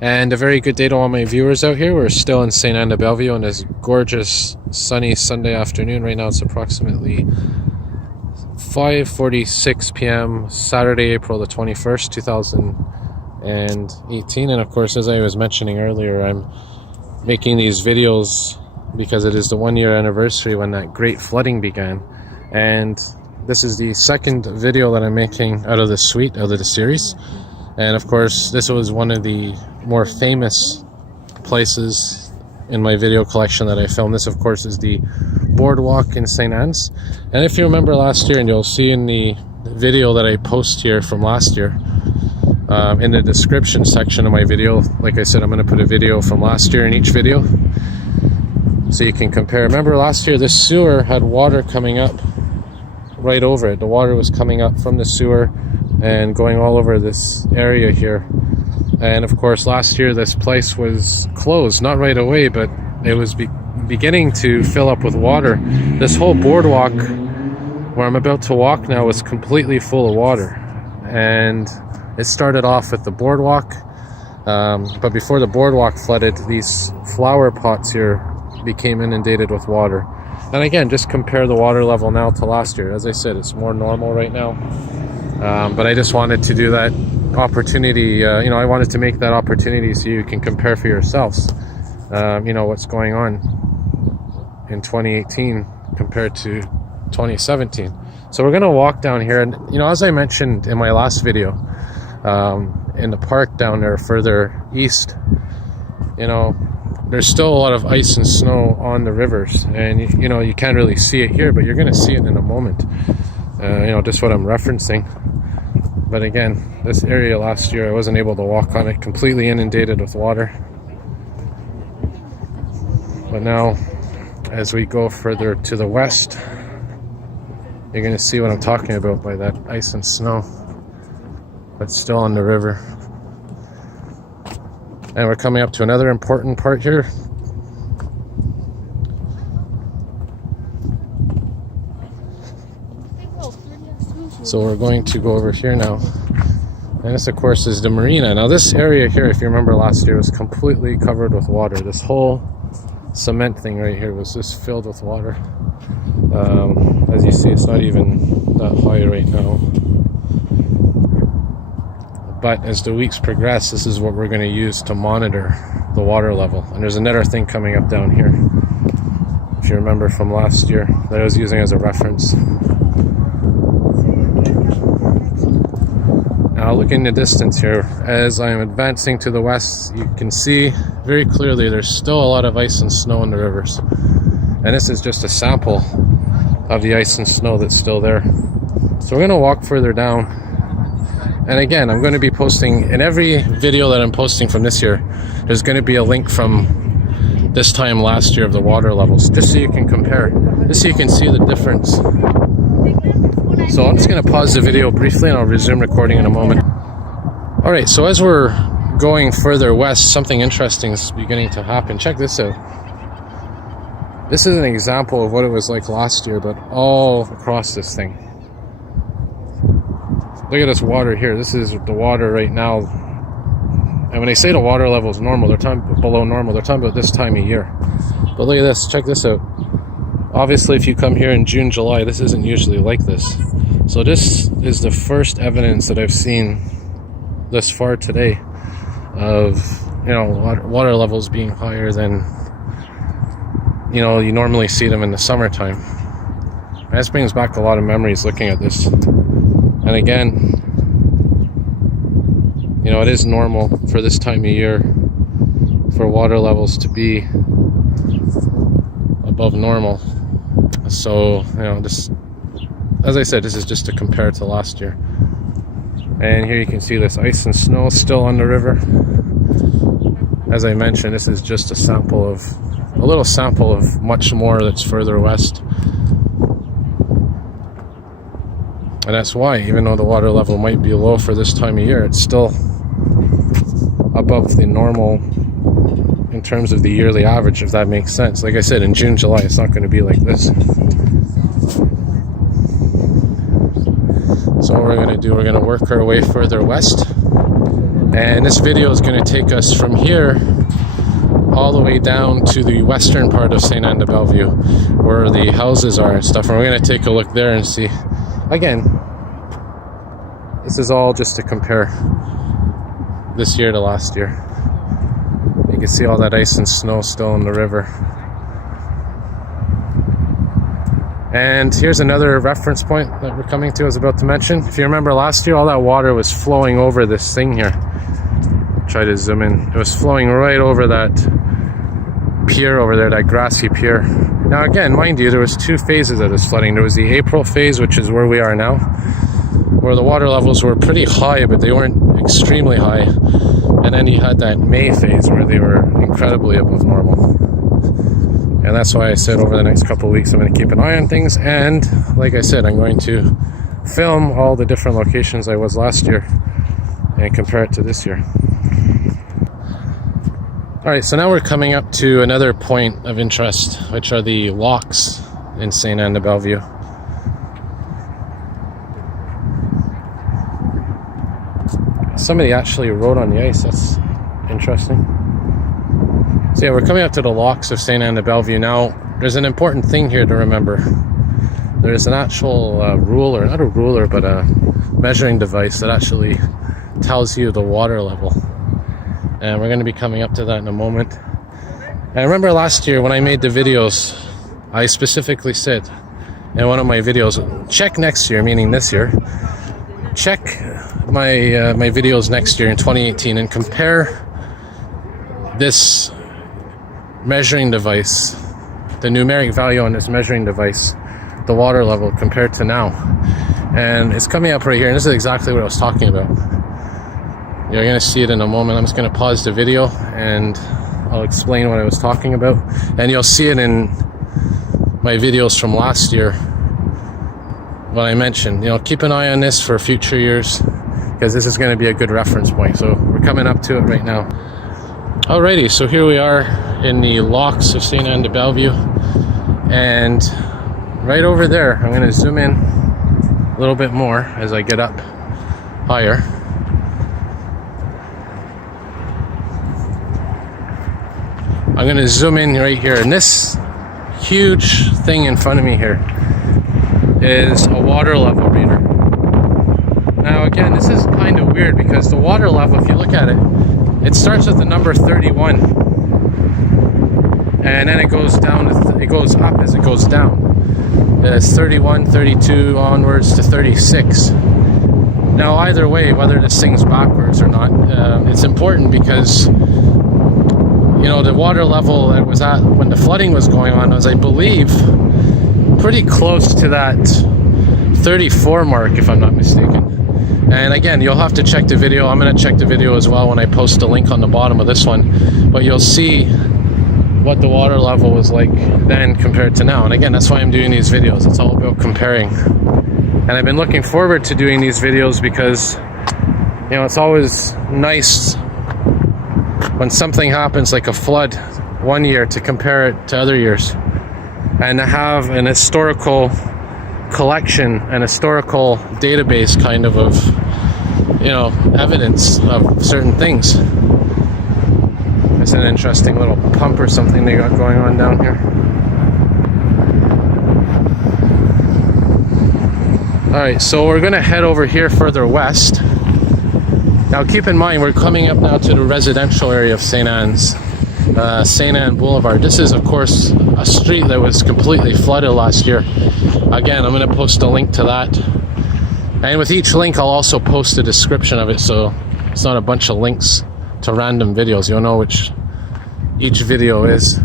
And a very good day to all my viewers out here. We're still in Sainte-Anne-de-Bellevue on this gorgeous sunny Sunday afternoon. Right now it's approximately 5:46 p.m. Saturday, April the 21st, 2018. And of course, as I was mentioning earlier, I'm making these videos because it is the 1-year anniversary when that great flooding began. And this is the second video that I'm making out of the suite, out of the series. And of course, this was one of the more famous places in my video collection that I filmed. This, of course, is the boardwalk in St. Anne's. And if you remember last year, and you'll see in the video that I post here from last year, in the description section of my video, like I said, I'm going to put a video from last year in each video so you can compare. Remember last year, this sewer had water coming up right over it. The water was coming up from the sewer and going all over this area here. And of course, last year this place was closed, not right away, but it was beginning to fill up with water. This whole boardwalk where I'm about to walk now was completely full of water. And it started off with the boardwalk, but before the boardwalk flooded, these flower pots here became inundated with water. And again, just compare the water level now to last year. As I said, it's more normal right now. But I just wanted to do that opportunity, I wanted to make that opportunity so you can compare for yourselves, what's going on in 2018 compared to 2017. So we're going to walk down here, and as I mentioned in my last video, in the park down there further east, there's still a lot of ice and snow on the rivers, and you can't really see it here, but you're going to see it in a moment. Just what I'm referencing. But again, this area last year, I wasn't able to walk on it, completely inundated with water. But now, as we go further to the west, you're going to see what I'm talking about by that ice and snow, but still on the river. And we're coming up to another important part here. So we're going to go over here now. And this, of course, is the marina. Now this area here, if you remember last year, was completely covered with water. This whole cement thing right here was just filled with water. As you see, it's not even that high right now. But as the weeks progress, this is what we're going to use to monitor the water level. And there's another thing coming up down here, if you remember from last year, that I was using as a reference. Now look in the distance here. As I am advancing to the west, you can see very clearly there's still a lot of ice and snow in the rivers. And this is just a sample of the ice and snow that's still there. So we're going to walk further down. And again, I'm going to be posting, in every video that I'm posting from this year, there's going to be a link from this time last year of the water levels, just so you can compare, just so you can see the difference. So I'm just going to pause the video briefly and I'll resume recording in a moment. Alright, so as we're going further west, something interesting is beginning to happen. Check this out. This is an example of what it was like last year, but all across this thing. Look at this water here. This is the water right now. And when they say the water level is normal, they're talking below normal. They're talking about this time of year. But look at this. Check this out. Obviously, if you come here in June, July, this isn't usually like this. So this is the first evidence that I've seen thus far today of, water levels being higher than, you normally see them in the summertime. And this brings back a lot of memories looking at this. And again, it is normal for this time of year for water levels to be above normal. So, just as I said, this is just to compare to last year. And here you can see this ice and snow still on the river. As I mentioned, this is just a little sample of much more that's further west. And that's why, even though the water level might be low for this time of year, it's still above the normal in terms of the yearly average, if that makes sense. Like I said, in June, July, it's not going to be like this. So what we're going to do, we're going to work our way further west. And this video is going to take us from here all the way down to the western part of Sainte-Anne-de-Bellevue, where the houses are and stuff. And we're going to take a look there and see. Again, this is all just to compare this year to last year. You can see all that ice and snow still in the river. And here's another reference point that we're coming to, I was about to mention. If you remember last year, all that water was flowing over this thing here. Try to zoom in. It was flowing right over that pier over there, that grassy pier. Now again, mind you, there was two phases of this flooding. There was the April phase, which is where we are now, where the water levels were pretty high, but they weren't extremely high. And then you had that May phase where they were incredibly above normal. And that's why I said over the next couple of weeks I'm going to keep an eye on things. And like I said, I'm going to film all the different locations I was last year and compare it to this year. Alright, so now we're coming up to another point of interest, which are the locks in Sainte-Anne-de-Bellevue. Somebody actually wrote on the ice, that's interesting. So yeah, we're coming up to the locks of Sainte-Anne-de-Bellevue. Now, there's an important thing here to remember. There's an actual ruler, not a ruler, but a measuring device that actually tells you the water level. And we're going to be coming up to that in a moment. And I remember last year when I made the videos, I specifically said in one of my videos, check next year, meaning this year, check my my videos next year in 2018 and compare this measuring device, the numeric value on this measuring device, the water level compared to now. And it's coming up right here, and this is exactly what I was talking about. You're going to see it in a moment. I'm just going to pause the video and I'll explain what I was talking about. And you'll see it in my videos from last year when I mentioned, you know, keep an eye on this for future years because this is going to be a good reference point. So we're coming up to it right now. Alrighty, so here we are in the locks of Sainte-Anne-de-Bellevue. And right over there, I'm going to zoom in a little bit more as I get up higher. I'm going to zoom in right here, and this huge thing in front of me here is a water level reader. Now again, this is kind of weird because the water level, if you look at it, it starts with the number 31 and then it goes down, it goes up as it goes down. It's 31, 32 onwards to 36. Now either way, whether this thing's backwards or not, it's important because you know, the water level that was at when the flooding was going on was, I believe, pretty close to that 34 mark, if I'm not mistaken. And again, you'll have to check the video. I'm going to check the video as well when I post a link on the bottom of this one. But you'll see what the water level was like then compared to now. And again, that's why I'm doing these videos. It's all about comparing. And I've been looking forward to doing these videos because, you know, it's always nice when something happens like a flood one year to compare it to other years and to have an historical collection, an historical database kind of you know, evidence of certain things. It's an interesting little pump or something they got going on down here. Alright, so we're going to head over here further west. Now keep in mind, we're coming up now to the residential area of St. Anne's, St. Anne Boulevard. This is, of course, a street that was completely flooded last year. Again, I'm going to post a link to that. And with each link, I'll also post a description of it, so it's not a bunch of links to random videos. You'll know which each video is.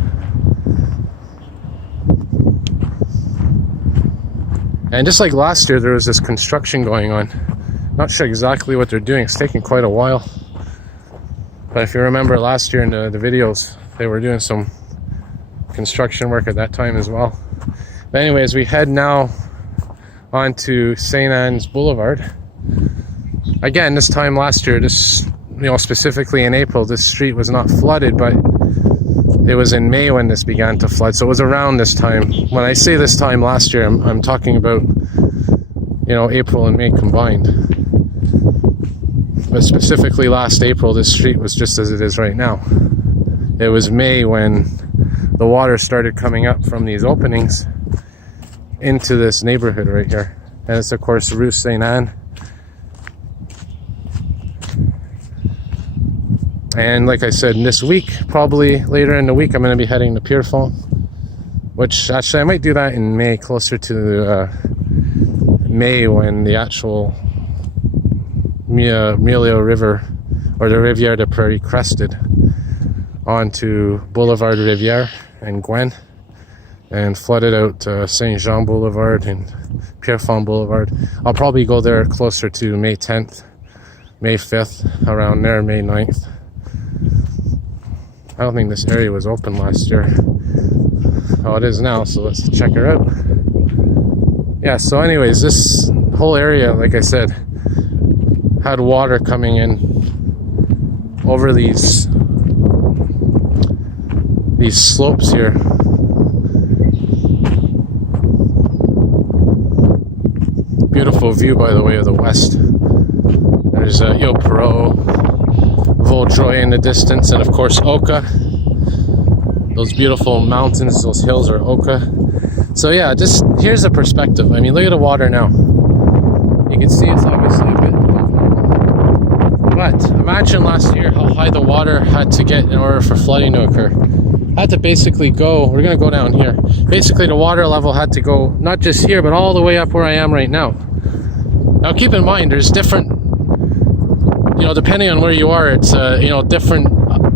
And just like last year, there was this construction going on. Not sure exactly what they're doing. It's taking quite a while. But if you remember last year in the videos, they were doing some construction work at that time as well. But anyways, we head now onto St. Anne's Boulevard. Again, this time last year, this, you know, specifically in April, this street was not flooded, but it was in May when this began to flood. So it was around this time. When I say this time last year, I'm talking about, you know, April and May combined. But specifically last April, this street was just as it is right now. It was May when the water started coming up from these openings into this neighborhood right here. And it's of course Rue Sainte-Anne. And like I said, this week, probably later in the week, I'm going to be heading to Pierrefonds, which actually I might do that in May, closer to May, when the actual Milio River, or the Rivière de Prairie, crested onto Boulevard Rivière and Gwen and flooded out Saint-Jean Boulevard and Pierrefonds Boulevard. I'll probably go there closer to May 10th, May 5th, around there, May 9th. I don't think this area was open last year. Oh, it is now, so let's check her out. Yeah, so anyways, this whole area, like I said, had water coming in over these slopes here. Beautiful view, by the way, of the west. There's Ile Perrot, Vaudreuil in the distance, and of course Oka. Those beautiful mountains, those hills are Oka. So yeah, just here's a perspective. I mean, look at the water now. You can see it's obviously a bit above normal. But imagine last year how high the water had to get in order for flooding to occur. Had to basically go, we're going to go down here. Basically the water level had to go not just here, but all the way up where I am right now. Now keep in mind, there's different, depending on where you are, it's different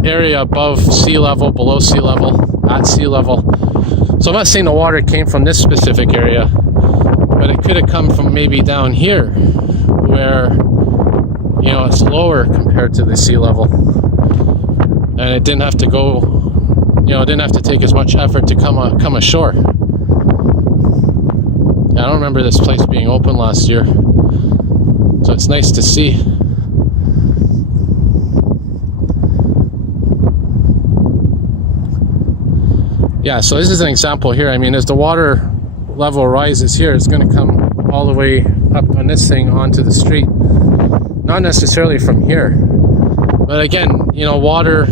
area above sea level, below sea level, at sea level. So I'm not saying the water came from this specific area, but it could have come from maybe down here, where it's lower compared to the sea level, and it didn't have to go, it didn't have to take as much effort to come ashore. I don't remember this place being open last year, so it's nice to see. Yeah, so this is an example here. I mean, as the water level rises here, it's going to come all the way up on this thing onto the street. Not necessarily from here, but again, water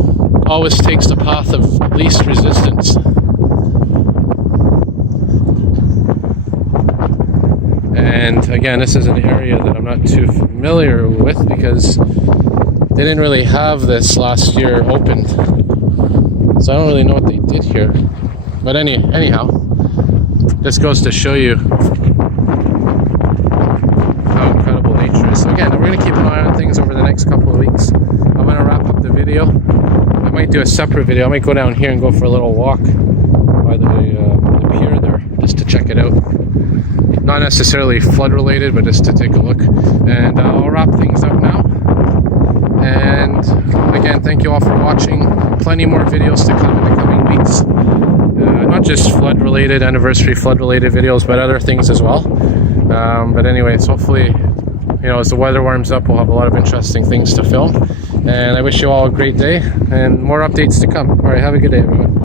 always takes the path of least resistance. And again, this is an area that I'm not too familiar with because they didn't really have this last year opened. So I don't really know what they did here. But anyhow, this goes to show you how incredible nature is. So again, we're going to keep an eye on things over the next couple of weeks. I'm going to wrap up the video. I might do a separate video. I might go down here and go for a little walk by the pier there, just to check it out. Not necessarily flood related, but just to take a look. And I'll wrap things up now. And again, thank you all for watching. Plenty more videos to come in the coming weeks. Not just flood related, anniversary flood related videos, but other things as well. But anyways, hopefully, as the weather warms up, we'll have a lot of interesting things to film. And I wish you all a great day and more updates to come. All right, have a good day, everyone.